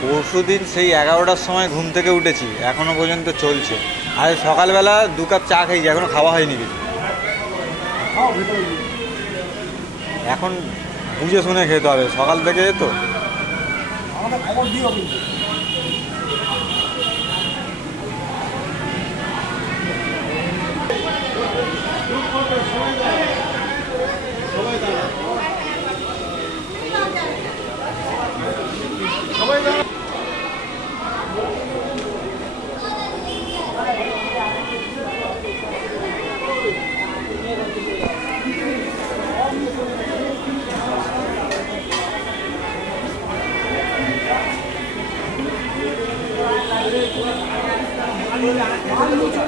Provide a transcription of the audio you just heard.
পরশু দিন সেই 11টার সময় ঘুম থেকে উঠেছি, এখনো পর্যন্ত চলছে। আর সকালবেলা 2 কাপ চা খেয়েছি, এখনো খাওয়া হয়নি কিছু। এখন বুঝে শুনে খেতে হবে, সকাল থেকে তো। খবর দিও কিন্তু। চলে